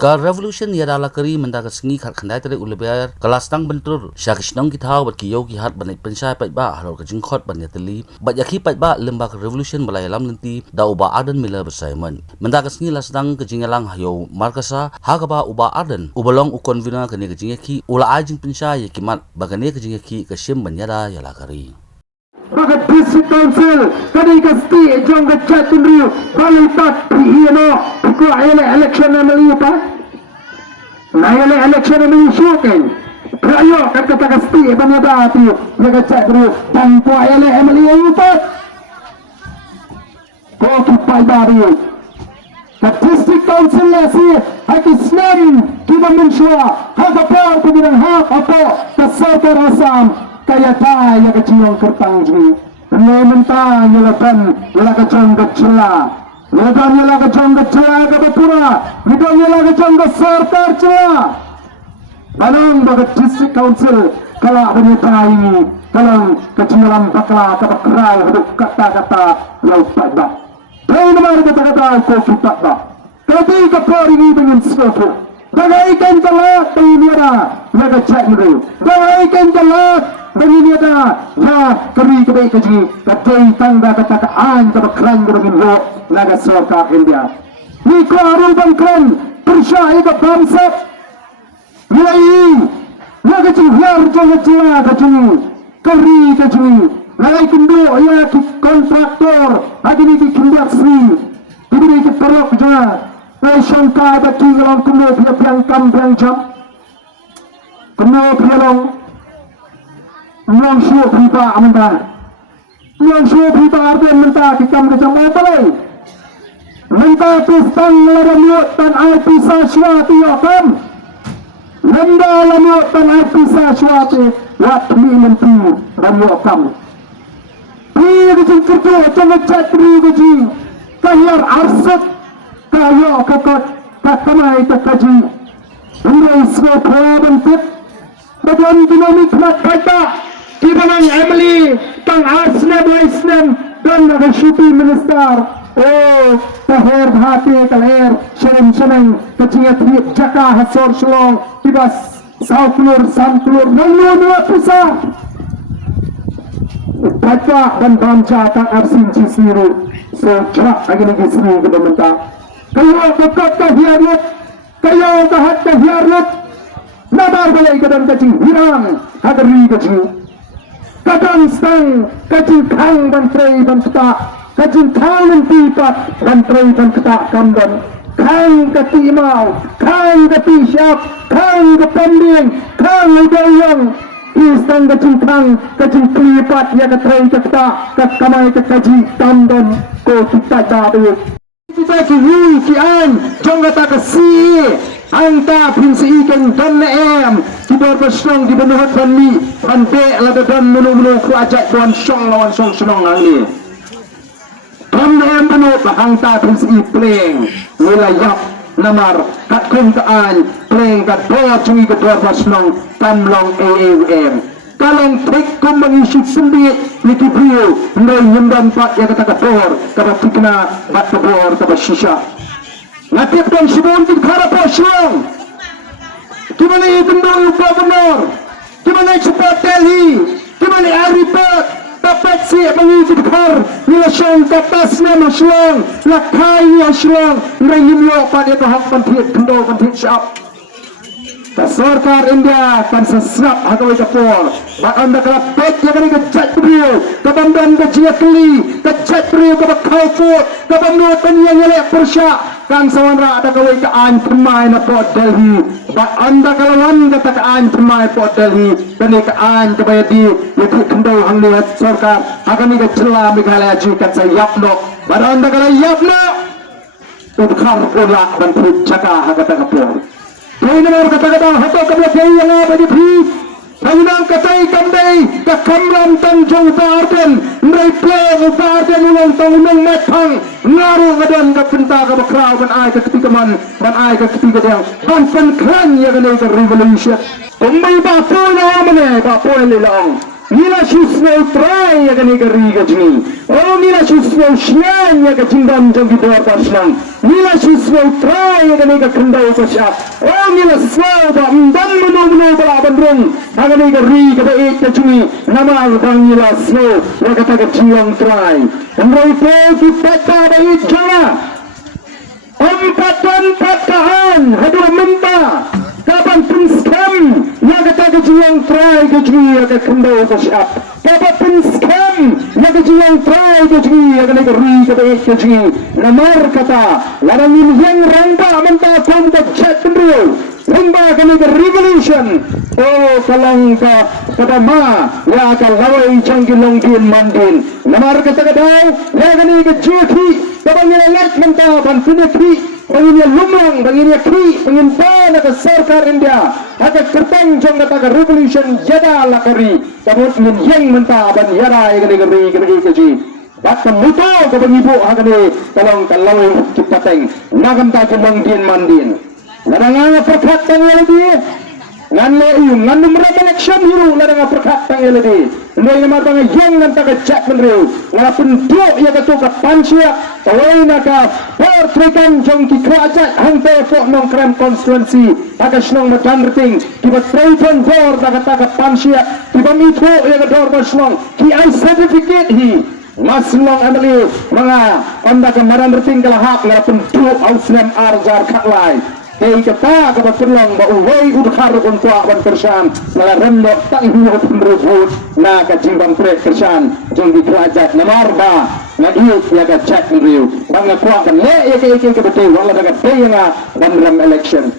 Ka revolution ya dala kari menda ka singi khat khandai tere uleber kelas tang bentur syakishnong ki thau bat ki yo ki hat banai pensai pai ba halor ka jingkhot ban yateli bat yakhi pai ba lemba ka revolution balai lam lenti da uba aden mila besaiman menda ka singi lasdang ka jingalang hayo markasa ha ka ba uba aden ubalong ukonvina ka ne ka jingaki ula ajing pensai yakimat bagane ka jingaki ka shim banyada yala kari Bagat district council kadi ka sti jong ka chatunriu balitat pihino ko ele election na malipa na ele election na shuken prayo kata ka sti banyada ati ya chatunriu dan ko ele malipa ko ki pai bari ka district council la si hakisnam ki mensua ha ka pa ko bilang ha apa ka sarkar Assam kaya tayo kecil kertang jui, mentah yelakan yelakacang kecela, yelakan yelakacang kecela kebapura, yelakan yelakacang kesarkar cela. Balang bagat district council kalau berita ini, kalau kecilan bakla kebakrai hidup kata-kata laut pada. Lain mana kata-kata kopi pada. Tapi kapal ini dengan sesuatu. Bagaikan telat pengira, mereka cek dulu. Bagaikan telat pengira, ya keri kebaik keji, kadai tangga kata kean kebakran bermin lo, naga soka India. Ni kearun bangkran, persyai ke bangsa. Nilai, naga cihar jangan cila keji, keri keji. Nilai kendo ya kontraktor, lagi ni kindak sri, diberi ke perlok je. Syangka ada tinggalan kena piang kam piang jam kena piang yang syuk pipa mentah yang syuk pipa artian mentah kikam kecam apa lagi mentah pistang lamut dan air pisah syuati yakam lenda lamut dan air pisah syuati watmi menti dan yakam pilih kecil kerja jangan catri kecil kahir arsat kayo kakot kakamay takaji Uray smo prabantit badan dinamik makata kibanang Emily tang arsnem laisnem dan nagashuti minister oh taher bhati kaler sheneng kaciyat jaka hasor shlong kibas sauklur samklur nanu pisa baca dan baca tang arsin cisiru so chak agini gisni kebementak kayo kakot kahiarut kayo kahat kahiarut nabar balay kadang kacing hirang hagari kacing kadang stang kacing kang bantray bantuta kacing kang nantipat bantray bantuta kamban kang katimaw kang katisyap kang kapambing kang udayang istang kacing kelipat ya katray kakta kakamay kakaji tamdan ko kita dabi kita kini kian jong kata kasi anta pinsi ikan dan em kita bersenang di benuhat bani bante lada dan menu ku ajak tuan song lawan song senong angin dan em benuhat anta pinsi pleng wilayah namar kat kuntaan pleng kat dua cungi kedua bersenang tamlong AAM kalong trik ko mengisi sendiri niki brio nai nyemban pak ya kata kator kata pikna bat kabor kata shisha ngatip dan sibun di khara posyong gimana itendong gubernur gimana cepat Delhi gimana Arifat dapat si mengisi khar nilasyong katasnya masyong lakai masyong nai nyemyo pak ya tahak pantit kendo pantit syap Sarkar India kan sesrap hagawai kapor bak anda kelap pek yang ini kecat beriu kebamban kejia keli kecat beriu kebak kauput kebamban yang nyelek persyak kan sawanra ada kawai kean temai na Port Delhi bak anda kalawan kata kean temai Port Delhi dan ini kean kebaya di yaitu kendau hang lihat sarkar akan ini kecela Meghalaya jikan saya yapno bak anda kalau yapno udhar ulak dan perut cakah kata kapor Kaya naman kata-kata hato kablagay yang apa di Pris kaya nang katay kamday kakamram tanjong paarden nray pleng paarden ulang taunong matang ngaro ngadan kapenta kabakraw ban ay kakatigaman ban ay kakatigadang ban pankran ya ganay ka revolution kung may bapoy na amane bapoy nilang nila susno try ya ganay ka riga jini o nila susno syan ya kacindam jang gibor paslang nila siswa try agani ka kendau ko siap oh nila swa ba dan menu bala bandrung agani ka ri ka ba ek chui nama bang nila swa wa kata ka jiwang try andai pe kita ba jana empatan patahan hadu minta kapan prinskem ya kata ka jiwang try ka chui ka kendau ko siap kapan prinskem ya ka jiwang try ka chui agani ka ri ka ba ek chui namar kata larang yang rangba minta kom ka chat bro rangba kani ka revolution oh kalang ka pertama ya ka lawai changgilong din mandin namar kata ka daw ya kani ka juki kabang elak minta ban pinaki penginnya lumrang penginnya ki penginta ka sarkar India ada kertang jong kata ka revolution yada lakari kabut min yang minta ban yada kani ka ri kani ka ji Baca muto ke pengibu agani tolong kalau kita teng nagam tak jumang din mandin ladang perkat teng lagi ngan leu ngan number election hiru ladang perkat teng lagi ndoi nama tang yang nan tak cek menreu ngapun do ya ka to ka pansia tawai naka pertrikan jong ki kerajaan hangte fo nong krem constituency akas nong madan reting kiba traiton bor tak pansia kiba mitho ya ka dor basnong ki ai certificate hi Maslong amali mga anda kemaran reting kalahak ngarapun duo ausnem arjar kaklay kay kata kapatulong bauway udhar kung kuwa ban kersan nalarendok tak hiyo penrubut na kajimbang pre kersan jong di kerajat namarba na iyo ya ka chat ng riyo bang kuwa kan le ya kay kabati wala daga pay nga bandram election